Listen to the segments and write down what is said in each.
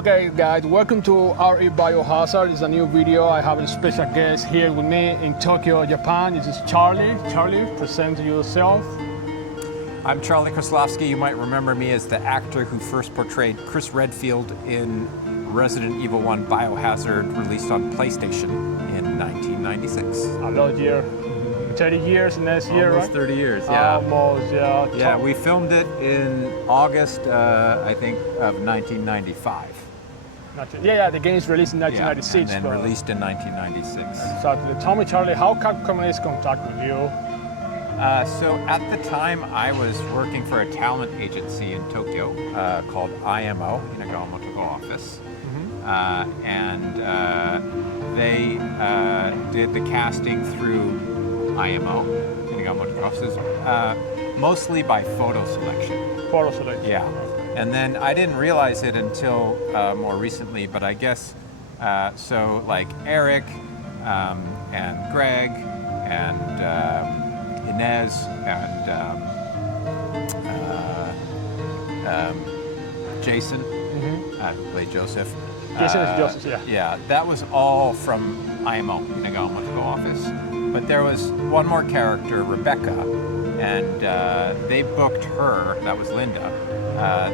Okay guys, welcome to RE Biohazard. It's a new video. I have a special guest here with me in Tokyo, Japan. This is Charlie. Charlie, present yourself. I'm Charlie Kraslavsky. You might remember me as the actor who first portrayed CHRIS REDFIELD in Resident Evil 1 Biohazard, released on PlayStation in 1996. A lot of year. 30 years next year, Almost right? 30 years, yeah. Almost, yeah. Yeah, we filmed it in August, I think, of 1995. Yeah, the game is released in 1996. Yeah, and then released in 1996. Exactly. Tell me, Charlie, how Capcom is contact with you? So at the time, I was working for a talent agency in Tokyo called IMO, Inagawa Motoko Office. And they did the casting through IMO, Inagawa Motoko Office, mostly by photo selection. Photo selection. Yeah. And then I didn't realize it until more recently, but I guess, so like Eric and Greg and Inez and Jason, who played Joseph. Jason is Joseph, yeah. Yeah, that was all from IMO, Inagawa Motoko Office. But there was one more character, Rebecca, and they booked her, that was Linda,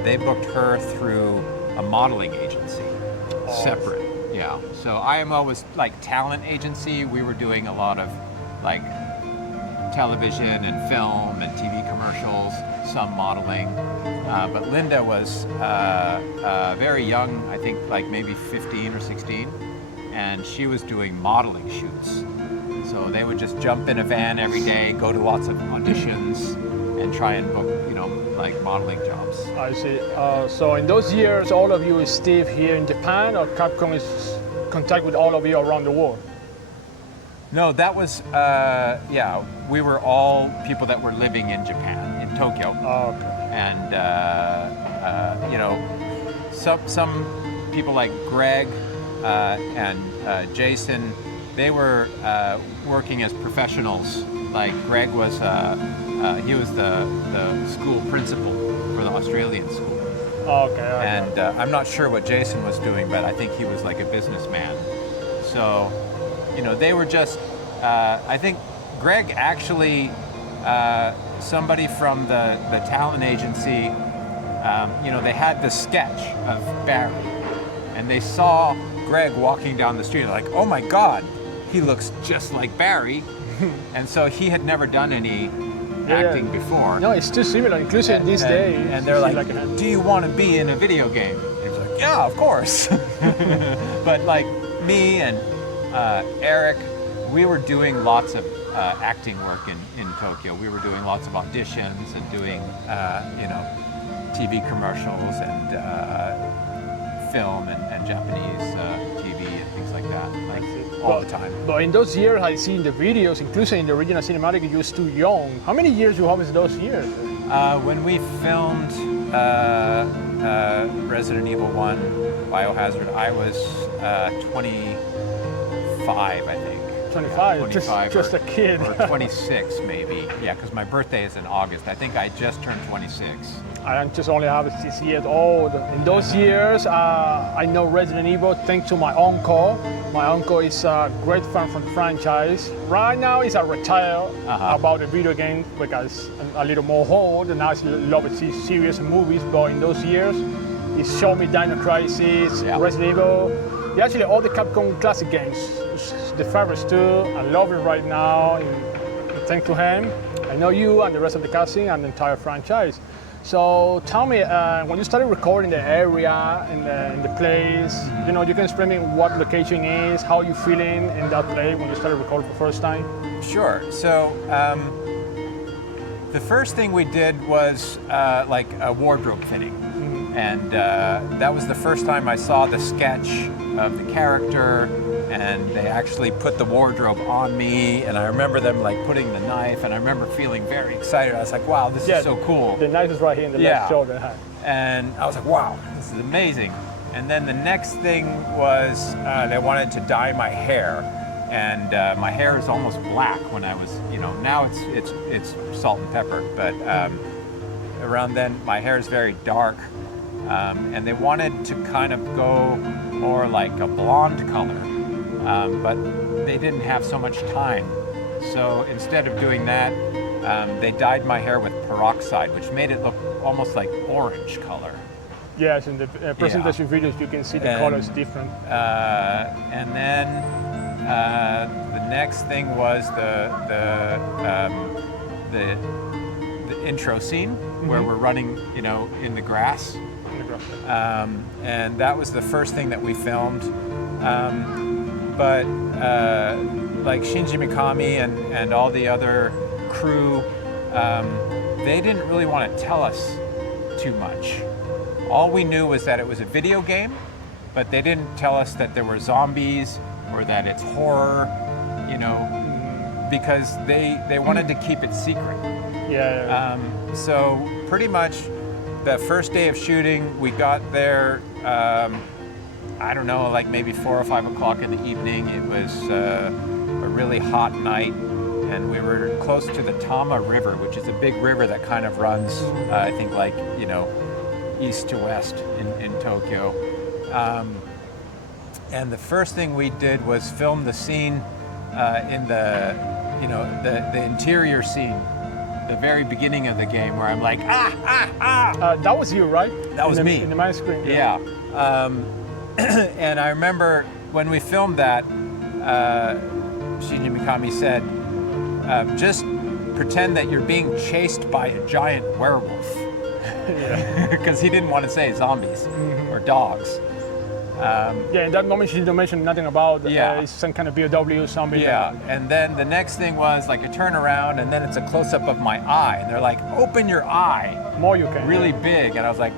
they booked her through a modeling agency, separate, yeah. So IMO was like talent agency. We were doing a lot of like television and film and TV commercials, some modeling. But Linda was very young, I think like maybe 15 or 16, and she was doing modeling shoots. So they would just jump in a van every day, go to lots of auditions, and try and book, like modeling jobs. I see. So in those years, all of you is still here in Japan, or Capcom is contact with all of you around the world? No, that was, yeah, we were all people that were living in Japan, in Tokyo. Oh, okay. And, some people like Greg and Jason, they were working as professionals. Like Greg was, he was the school principal for the Australian school. Okay. And I'm not sure what Jason was doing, but I think he was like a businessman. So, they were just, I think Greg actually, somebody from the talent agency, they had the sketch of Barry, and they saw Greg walking down the street, like, oh my God, he looks just like Barry. And so he had never done any acting before. No, it's too similar, inclusive these days. And they're like, do you want to be in a video game? And he was like, yeah, of course. But like me and Eric, we were doing lots of acting work in Tokyo. We were doing lots of auditions and doing, TV commercials and film and Japanese TV and things like that, all the time. But in those years, I see in the videos, including in the original cinematic, you were still young. How many years you have in those years? When we filmed Resident Evil 1 Biohazard, I was 25, I think. 25, just a kid. Or 26 maybe, yeah, because my birthday is in August. I think I just turned 26. I just only have 6 years old. In those years, I know Resident Evil thanks to my uncle. My uncle is a great fan from the franchise. Right now, he's a retired about the video game because I'm a little more old, and now I love to see serious movies. But in those years, he showed me Dino Crisis, Resident Evil. Actually, all the Capcom classic games, the favorites too. I love it right now. And thanks to him, I know you and the rest of the casting and the entire franchise. So tell me, when you started recording the area and the place, you can explain me what location is, how you feeling in that place when you started recording for the first time? Sure. So the first thing we did was like a wardrobe fitting. And that was the first time I saw the sketch of the character, and they actually put the wardrobe on me, and I remember them like putting the knife, and I remember feling very excited. I was like, wow, this is so cool. The knife is right here in the left shoulder. And I was like, wow, this is amazing. And then the next thing was they wanted to dye my hair, and my hair is almost black when I was, now it's salt and pepper, but around then my hair is very dark. and they wanted to kind of go more like a blonde color, but they didn't have so much time. So instead of doing that, they dyed my hair with peroxide, which made it look almost like orange color. Yes, in the presentation videos you can see the colors different. And then the next thing was the intro scene where we're running, in the grass. And that was the first thing that we filmed. But like Shinji Mikami and all the other crew, they didn't really want to tell us too much. All we knew was that it was a video game, but they didn't tell us that there were zombies or that it's horror, because they wanted to keep it secret. Yeah. So pretty much the first day of shooting, we got there, I don't know, like maybe 4 or 5 o'clock in the evening. It was a really hot night, and we were close to the Tama River, which is a big river that kind of runs, I think, like, east to west in Tokyo. And the first thing we did was film the scene in the interior scene, the very beginning of the game, where I'm like, that was you, right? That was me. In the main screen. Yeah. And I remember when we filmed that, Shinji Mikami said, just pretend that you're being chased by a giant werewolf. Because he didn't want to say zombies or dogs. In that moment she didn't mention nothing about it's some kind of BOW zombie. Yeah, and then the next thing was like I turn around and then it's a close-up of my eye, and they're like, open your eye. More you can. Really big, and I was like,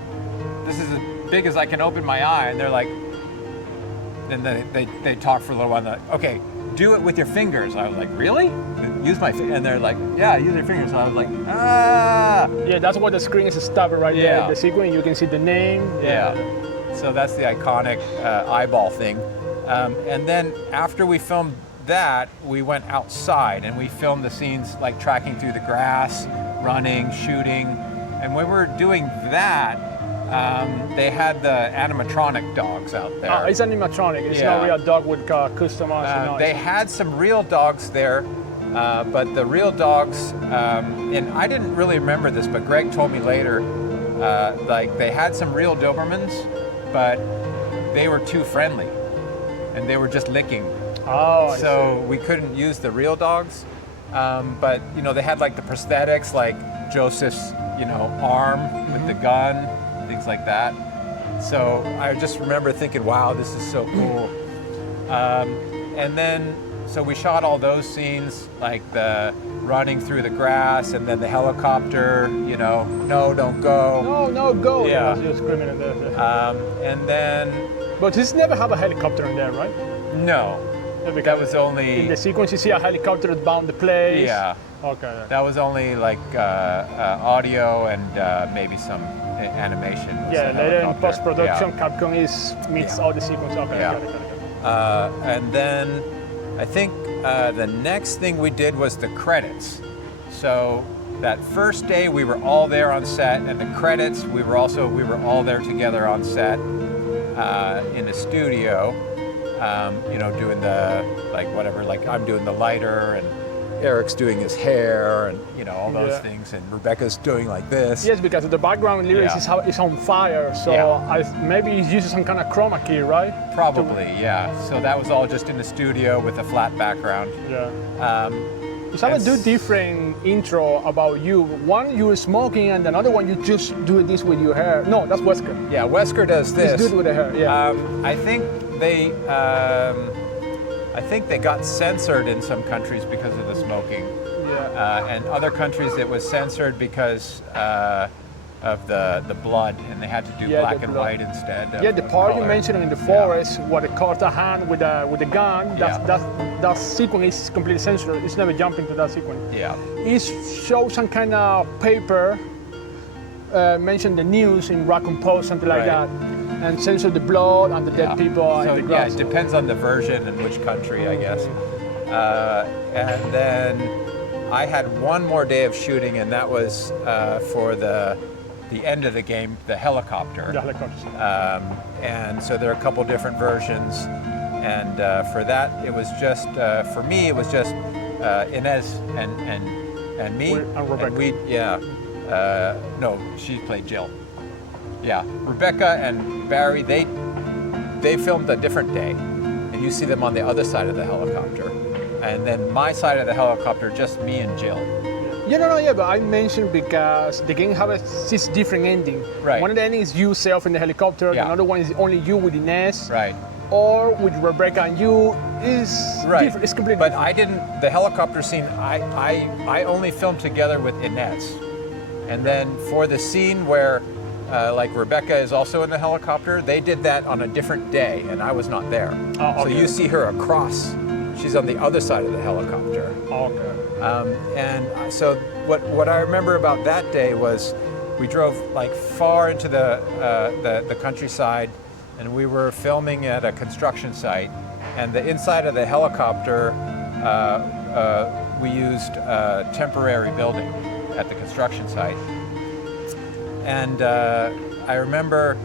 this is as big as I can open my eye, and they're like, and they talk for a little while, and they're like, okay, do it with your fingers. I was like, really? Use my fingers? And they're like, yeah, use your fingers. So I was like, Yeah, that's what the screen is stopped right there. The sequence, you can see the name. Yeah. So that's the iconic eyeball thing. And then after we filmed that, we went outside and we filmed the scenes like tracking through the grass, running, shooting. And when we were doing that, they had the animatronic dogs out there. It's animatronic. It's not a real dog with customized. They had some real dogs there, but the real dogs, and I didn't really remember this, but Greg told me later, like they had some real Dobermans, but they were too friendly, and they were just licking. So we couldn't use the real dogs, but they had like the prosthetics, like Joseph's, arm with the gun, things like that. So I just remember thinking, wow, this is so cool. And then, so we shot all those scenes, like the running through the grass, and then the helicopter, no, don't go. No, go. Yeah. You're screaming at that. And then... But this never have a helicopter in there, right? No. That was only... In the sequence, you see a helicopter bound the place. Yeah. Okay. That was only like audio and maybe some animation. Later in post-production, Capcom meets all the sequence. Okay, got it. And then I think the next thing we did was the credits. So that first day we were all there on set, and the credits we were all there together on set in the studio, doing the I'm doing the lighter, and Eric's doing his hair, and all those things, and Rebecca's doing like this. Yes, because the background lyrics is on fire, so maybe he's using some kind of chroma key, right? Probably, yeah. So that was all just in the studio with a flat background. Yeah. You have to do different intro about you. One you were smoking, and another one you just do this with your hair. No, that's Wesker. Yeah, Wesker does this. He's good with the hair. Yeah. I think they got censored in some countries because of the smoking. Yeah. And other countries it was censored because of the blood, and they had to do black and white instead. The part you mentioned in the forest, where they cut a hand with the gun, that sequence is completely censored. It's never jumping to that sequence. Yeah. It shows some kind of paper, mention the news in Raccoon Post, something like that, and censor the blood and the dead people in the grass. It depends on the version and which country, I guess. And then I had one more day of shooting, and that was for the the end of the game, the helicopter. The helicopters. And so there are a couple different versions. And for that, it was just, for me, it was just Inez and me. And Rebecca. No, she played Jill. Yeah, Rebecca and Barry, they filmed a different day. And you see them on the other side of the helicopter. And then my side of the helicopter, just me and Jill. Yeah, but I mentioned because the game has 6 different endings. Right. One of the endings is you yourself in the helicopter. Yeah. Another one is only you with Inez. Right. Or with Rebecca and you is different. It's completely But different. I didn't, the helicopter scene, I only filmed together with Inez. And then for the scene where like Rebecca is also in the helicopter, they did that on a different day and I was not there. Oh, okay. So you see her across, she's on the other side of the helicopter. Okay. And so what I remember about that day was we drove like far into the countryside, and we were filming at a construction site. And the inside of the helicopter, we used a temporary building at the construction site. And I remember,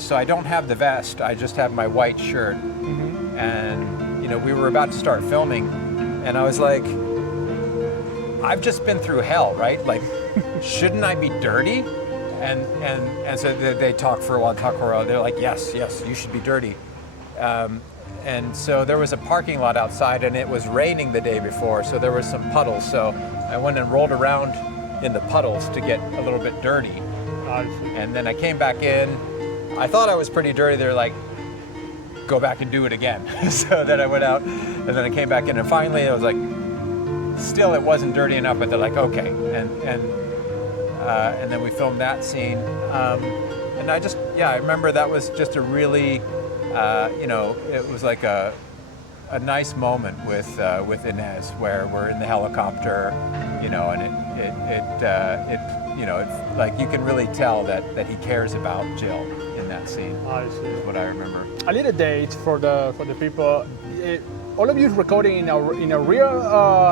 so I don't have the vest, I just have my white shirt. Mm-hmm. And you know, we were about to start filming, and I was like, I've just been through hell, right? Like, shouldn't I be dirty? And so they talk for a while, They're like, yes, you should be dirty. And so there was a parking lot outside, and it was raining the day before, so there were some puddles. So I went and rolled around in the puddles to get a little bit dirty. And then I came back in. I thought I was pretty dirty. They're like, go back and do it again. So then I went out, and then I came back in, and finally I was like, still it wasn't dirty enough, but they're like, okay. And then we filmed that scene. And I remember that was just a really, it was like a nice moment with Inez, where we're in the helicopter, and it like you can really tell that he cares about Jill in that scene. I see. Is what I remember. A little date for the people. All of you recording in a real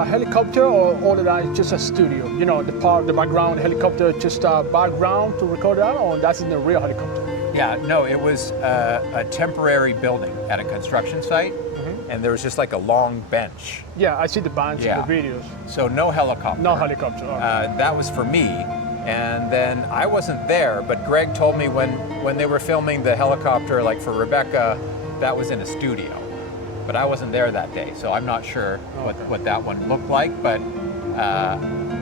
helicopter, or all of that is just a studio? You know, the background helicopter, just a background to record that, or that's in the real helicopter? Yeah, no, it was a temporary building at a construction site, mm-hmm. and there was just like a long bench. Yeah, I see the bench in the videos. So no helicopter. No helicopter. Okay. That was for me, and then I wasn't there, but Greg told me when they were filming the helicopter, like for Rebecca, that was in a studio. But I wasn't there that day, so I'm not sure what that one looked like, but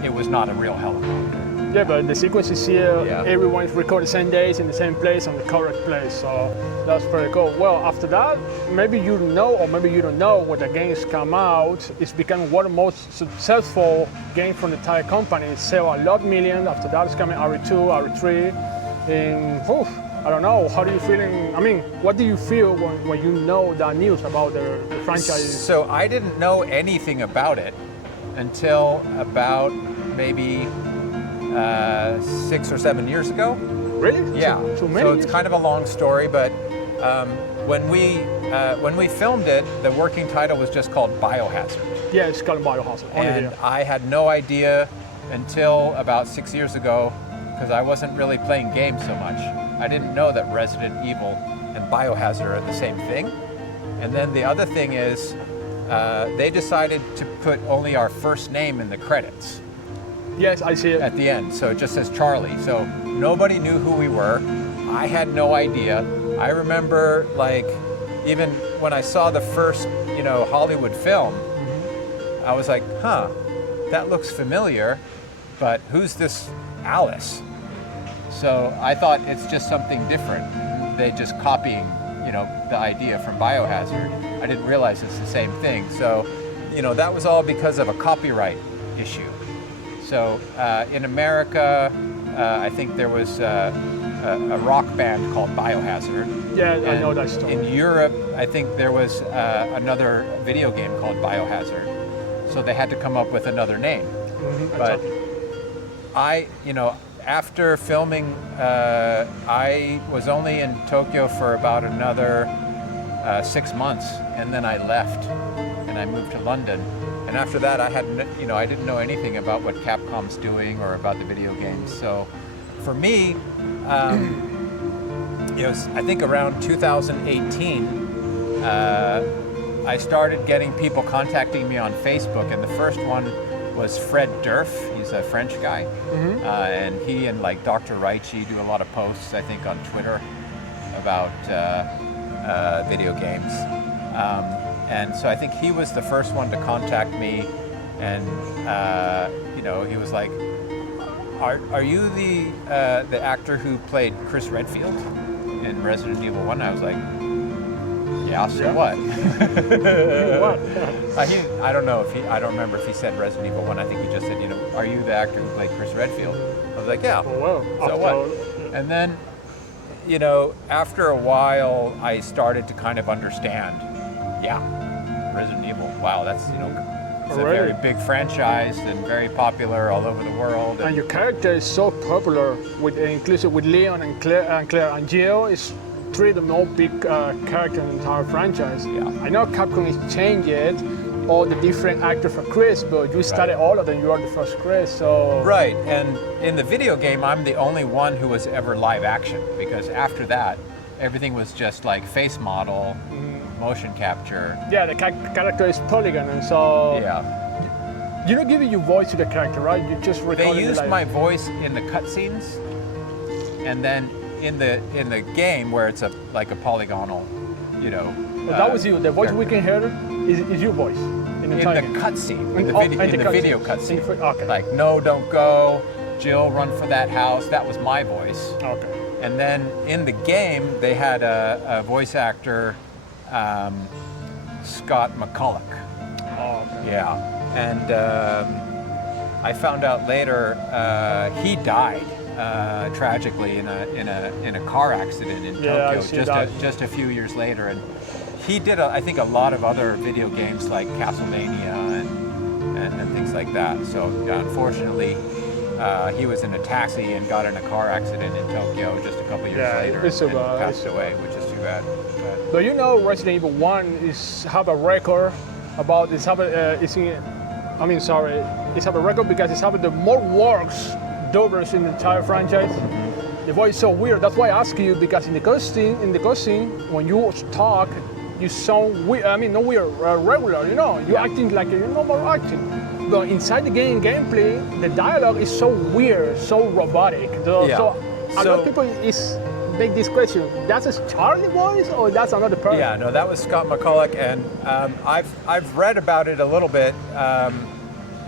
it was not a real helicopter. Yeah, but the sequence is here, everyone is recorded the same days in the same place, on the correct place, so that's pretty cool. Well, after that, maybe you know, or maybe you don't know, when the games come out, it's become one of the most successful games from the entire company. It sell a lot million. After that, it's coming RE2, RE3, and I don't know, how do you feeling? I mean, what do you feel when you know that news about the franchise? So I didn't know anything about it until about maybe 6 or 7 years ago. Really? Yeah. Too many so years? It's kind of a long story, but when we filmed it, the working title was just called Biohazard. Yeah, it's called Biohazard. And I had no idea until about 6 years ago, because I wasn't really playing games so much. I didn't know that Resident Evil and Biohazard are the same thing. And then the other thing is, they decided to put only our first name in the credits. Yes, I see it. At the end, so it just says Charlie. So nobody knew who we were. I had no idea. I remember, like, even when I saw the first, Hollywood film, mm-hmm. I was like, that looks familiar, but who's this Alice? So I thought it's just something different. They just copying, the idea from Biohazard. I didn't realize it's the same thing. So, that was all because of a copyright issue. So in America, I think there was a rock band called Biohazard. Yeah, I know that story. In Europe, I think there was another video game called Biohazard. So they had to come up with another name. Mm-hmm, but after filming, I was only in Tokyo for about another 6 months, and then I left and I moved to London. And after that, I didn't know anything about what Capcom's doing or about the video games. So for me, it was, I think, around 2018, I started getting people contacting me on Facebook, and the first one was Fred Durf. He's a French guy, and he and like Dr. Raichi do a lot of posts, I think, on Twitter about video games. And so I think he was the first one to contact me, and you know, he was like, "Are you the actor who played Chris Redfield in Resident Evil 1?" I was like, "Yeah, so what?" What? I don't know if I don't remember if he said Resident Evil 1. I think he just said, you know, "Are you the actor who played Chris Redfield?" I was like, "Yeah." Oh, wow. So what? And then, you know, after a while, I started to kind of understand. Yeah, Resident Evil. Wow, that's, you know, it's a very big franchise and very popular all over the world. And your character is so popular, with inclusive with Leon and Claire and Jill is three of the most big characters in the entire franchise. Yeah. I know Capcom is changed all the different actors for Chris, but you started all of them. You are the first Chris, so right. And in the video game, I'm the only one who was ever live action, because after that, everything was just like face model, motion capture. Yeah, the character is polygon, and so Yeah. you're not giving your voice to the character, right? You just recorded They used the my voice in the cutscenes, and then in the game where it's like a polygonal, you know. that was you. The voice we can hear is your voice in the in entire the game. cutscene, In in the the video cutscene. Okay. Like, no, don't go. Jill, run for that house. That was my voice. Okay. And then in the game, they had a voice actor, Scott McCulloch. Oh, okay. Yeah. And I found out later he died tragically in a car accident in Yeah, I Tokyo see that. just a few years later. And he did, I think, a lot of other video games like Castlevania and things like that. So unfortunately, he was in a taxi and got in a car accident in Tokyo just a couple years later it's so and bad. passed away, which is too bad. But you know, Resident Evil 1 have a record about it's have a record because it's having the more works dubbers in the entire franchise. The voice is so weird. That's why I ask you, because in the cutscene, when you talk, you sound weird. I mean, not weird, regular. You know, you're acting like you're normal acting. But inside the gameplay, the dialogue is so weird, so robotic. So a lot of people make this question: that's a Charlie voice, or that's another person? Yeah, no, that was Scott McCulloch, and I've read about it a little bit,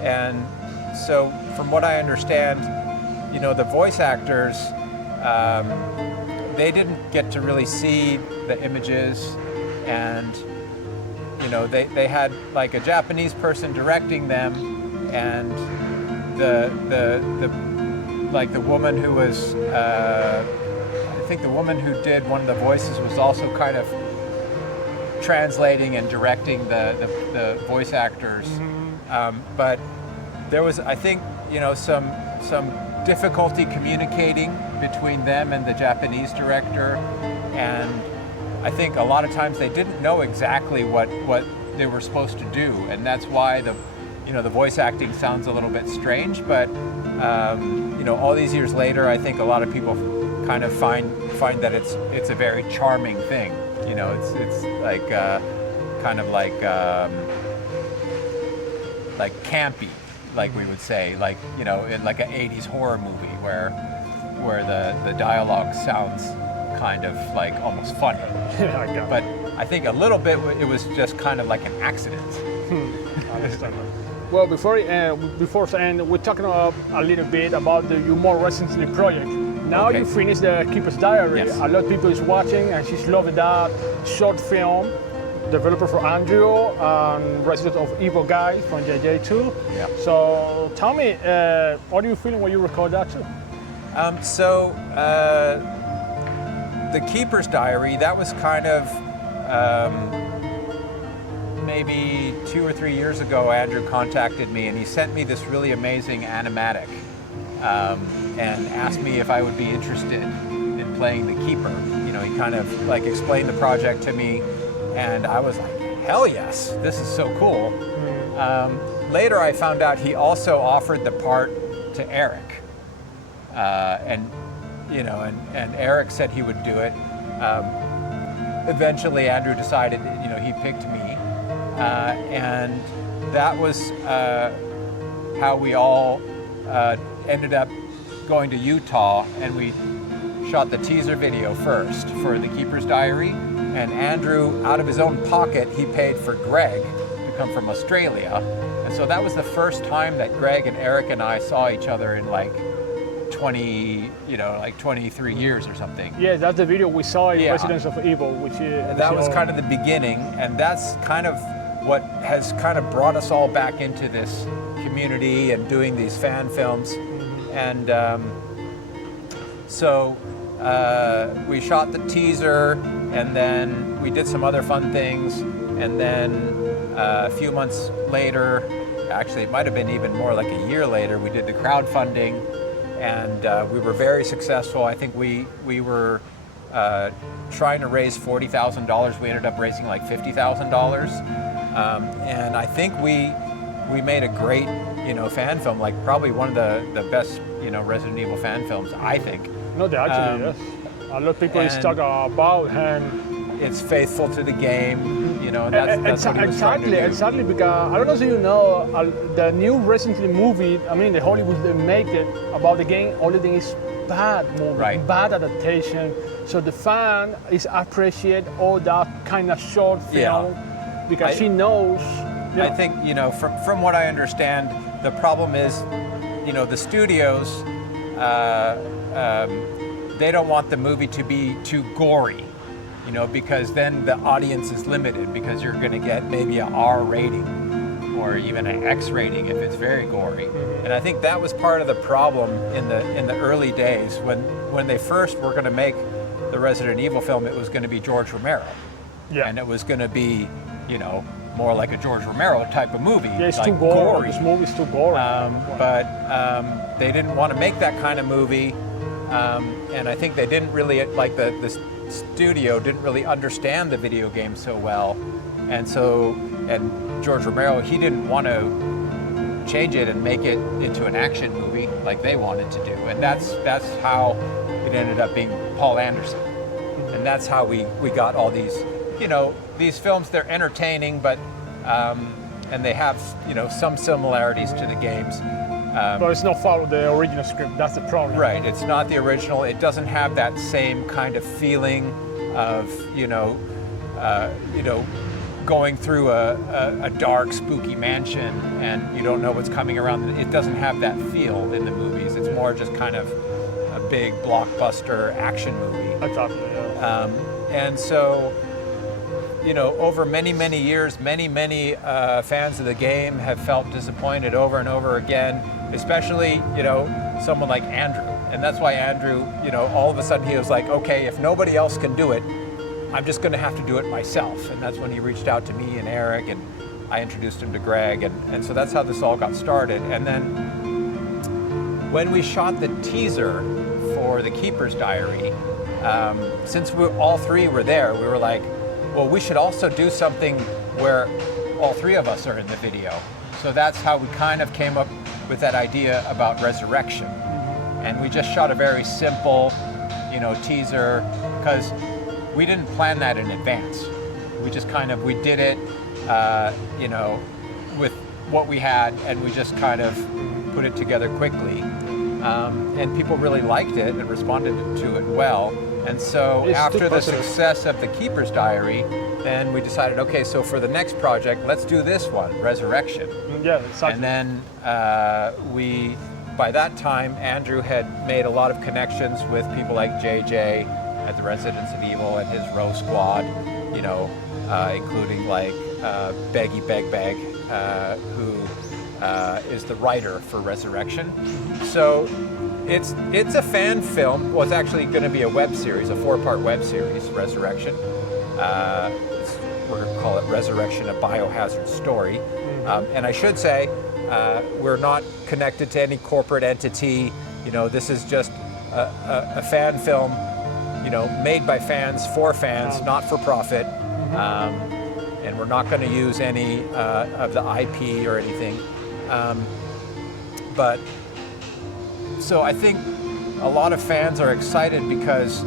and so from what I understand, you know, the voice actors, they didn't get to really see the images, and you know, they had like a Japanese person directing them, and the woman who was I think the woman who did one of the voices was also kind of translating and directing the voice actors, but there was, I think, you know, some difficulty communicating between them and the Japanese director, and I think a lot of times they didn't know exactly what they were supposed to do, and that's why the voice acting sounds a little bit strange. But you know, all these years later, I think a lot of people kind of find that it's a very charming thing. You know, it's like kind of like campy, like we would say, like, you know, in like an 80s horror movie where the dialogue sounds kind of like almost funny. Yeah, but I think a little bit it was just kind of like an accident. I understand. Well, before end, we're talking a little bit about your more recently project. Now you finished the Keeper's Diary. Yes. A lot of people is watching, and she's loving that short film. Developer for Andrew and Resident of Evil guy from JJ2. Yeah. So tell me, what are you feeling when you record that too? The Keeper's Diary, that was kind of maybe 2 or 3 years ago. Andrew contacted me and he sent me this really amazing animatic and asked me if I would be interested in playing the Keeper. You know, he kind of like explained the project to me, and I was like, hell yes, this is so cool. Later I found out he also offered the part to Eric. And and Eric said he would do it. Eventually, Andrew decided, he picked me, and that was how we all ended up going to Utah, and we shot the teaser video first for The Keeper's Diary, and Andrew, out of his own pocket, he paid for Greg to come from Australia, and so that was the first time that Greg and Eric and I saw each other in like 23 years or something. Yeah, that's the video we saw in Residence of Evil, which is... That was kind of the beginning, and that's kind of what has kind of brought us all back into this community and doing these fan films. And so we shot the teaser, and then we did some other fun things, and then a few months later, actually it might have been even more like a year later, we did the crowdfunding, and we were very successful. I think we were trying to raise $40,000. We ended up raising like $50,000, and I think we made a great fan film, like probably one of the best Resident Evil fan films, I think. No, they actually yes. A lot of people talk about, and it's faithful to the game. That's what he was trying to do. Exactly, because I don't know if you know, the new Resident Evil movie, the Hollywood, they make it about the game, only thing is bad movie, right. Bad adaptation. So the fan is appreciate all that kind of short film, because she knows. I think, from what I understand, the problem is, the studios, they don't want the movie to be too gory, because then the audience is limited, because you're going to get maybe an R rating or even an X rating if it's very gory. And I think that was part of the problem in the early days when they first were going to make the Resident Evil film. It was going to be George Romero, and it was going to be, more like a George Romero type of movie. Yeah, it's like too gory. This movie's too gory. But they didn't want to make that kind of movie, and I think they didn't really, like the studio didn't really understand the video game so well, and George Romero, he didn't want to change it and make it into an action movie like they wanted to do, and that's how it ended up being Paul Anderson, and that's how we got all these, these films. They're entertaining, but and they have some similarities to the games. But it's not follow the original script. That's the problem. Right. It's not the original. It doesn't have that same kind of feeling of going through a dark, spooky mansion and you don't know what's coming around. It doesn't have that feel in the movies. It's more just kind of a big blockbuster action movie. Exactly. Yeah. And so, over many, many years, many fans of the game have felt disappointed over and over again, especially, someone like Andrew. And that's why Andrew, all of a sudden he was like, okay, if nobody else can do it, I'm just going to have to do it myself. And that's when he reached out to me and Eric, and I introduced him to Greg. And so that's how this all got started. And then when we shot the teaser for The Keeper's Diary, since all three were there, we were like, well, we should also do something where all three of us are in the video. So that's how we kind of came up with that idea about resurrection. And we just shot a very simple, teaser, because we didn't plan that in advance. We just we did it, with what we had, and we just kind of put it together quickly. And people really liked it and responded to it well. And so after the success of The Keeper's Diary, then we decided, okay, so for the next project, let's do this one, Resurrection. Yeah, exactly. And then by that time, Andrew had made a lot of connections with people like JJ at the Residence of Evil and his Row Squad, including like Beggy Beg, who is the writer for Resurrection. So it's a fan film. Well, it's actually going to be a web series, a 4-part web series, Resurrection. We're going to call it Resurrection, a Biohazard story. And I should say, we're not connected to any corporate entity. This is just a fan film, made by fans for fans, not for profit. And we're not going to use any of the IP or anything. But so I think a lot of fans are excited because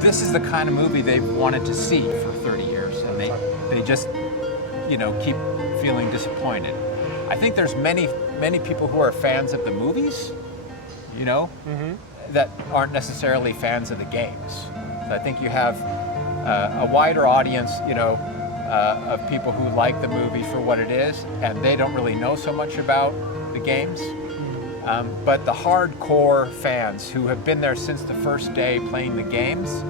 this is the kind of movie they've wanted to see for 30 years, and they just, you know, keep feeling disappointed. I think there's many people who are fans of the movies, you know, that aren't necessarily fans of the games. So I think you have a wider audience, you know, of people who like the movie for what it is, and they don't really know so much about the games. But the hardcore fans who have been there since the first day playing the games,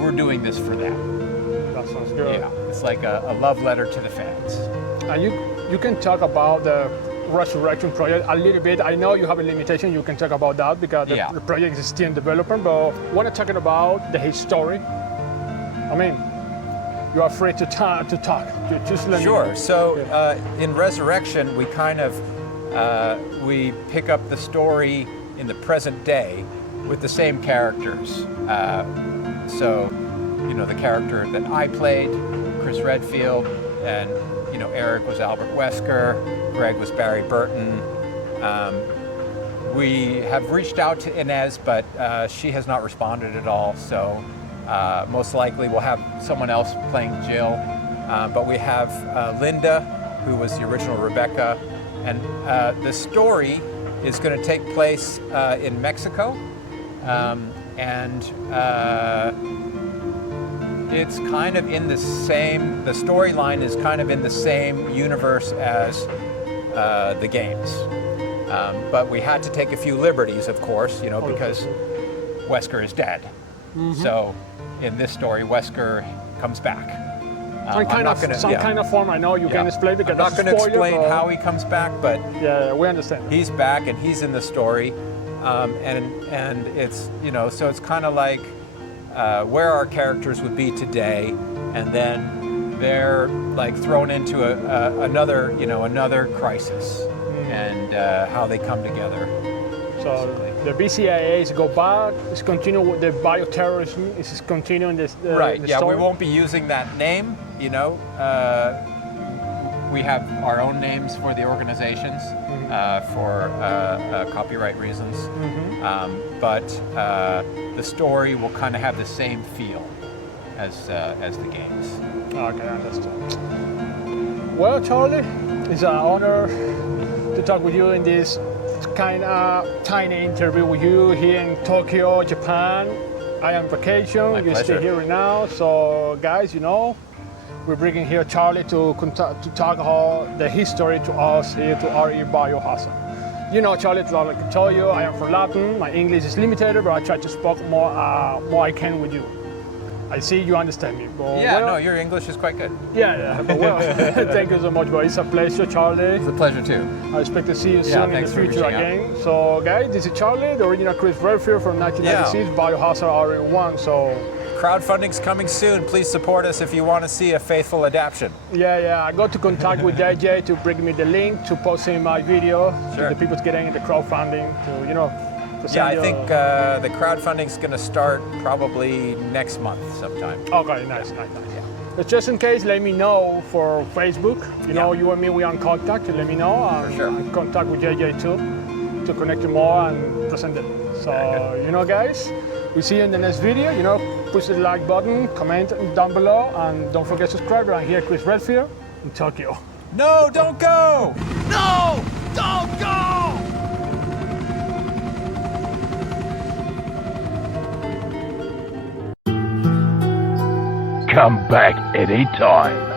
we're doing this for them. That sounds good. Yeah, it's like a love letter to the fans. And you can talk about the Resurrection project a little bit. I know you have a limitation, you can talk about that because the project is still in development, but when I'm talking about the history, I mean, you are free to talk. Just let me know. Sure. So in Resurrection, we kind of we pick up the story in the present day with the same characters. So, you know, the character that I played, CHRIS REDFIELD, and you know, Eric was Albert Wesker, Greg was Barry Burton. We have reached out to Inez, but she has not responded at all. So most likely we'll have someone else playing Jill. But we have Linda, who was the original Rebecca. And the story is going to take place in Mexico. It's kind of in the storyline is kind of in the same universe as the games. But we had to take a few liberties, of course, you know, because Wesker is dead. So in this story, Wesker comes back. Some kind of form, I know you can explain because I'm not going to explain how he comes back, but we understand. He's back and he's in the story. And it's, you know, so it's kind of like where our characters would be today, and then they're like thrown into another crisis, and how they come together. So the BCIAs go back, it's continuing with the bioterrorism, is continuing this right, the yeah, story? we won't be using that name, you know. We have our own names for the organizations for copyright reasons, but the story will kind of have the same feel as the games. Okay, I understand. Well, Charlie, it's an honor to talk with you in this kind of tiny interview with you here in Tokyo, Japan. I am on vacation, My you pleasure. stay here right now, so guys, you know, we're bringing here Charlie to talk about the history to us here to RE Biohazard. You know, Charlie, like I told you, I am from Latin. My English is limited, but I try to speak more I can with you. I see you understand me. But No, your English is quite good. Yeah, but well, thank you so much. But it's a pleasure, Charlie. It's a pleasure too. I expect to see you soon in the future again. So, guys, this is Charlie, the original CHRIS REDFIELD from 1996, Biohazard RE1. So. Crowdfunding's coming soon. Please support us if you want to see a faithful adaptation. Yeah, I got to contact with JJ to bring me the link to posting my video. Sure. So the people's getting the crowdfunding to, you know. I think the crowdfunding's going to start probably next month sometime. Okay, nice. Yeah. But just in case, let me know for Facebook. You know, you and me, we are in contact. Let me know. For sure. I'm in contact with JJ too to connect you more and present it. So, you know, guys, we'll see you in the next video. You know, push the like button, comment down below, and don't forget to subscribe. I'm here, CHRIS REDFIELD in Tokyo. No, don't go! No! Don't go! Come back anytime.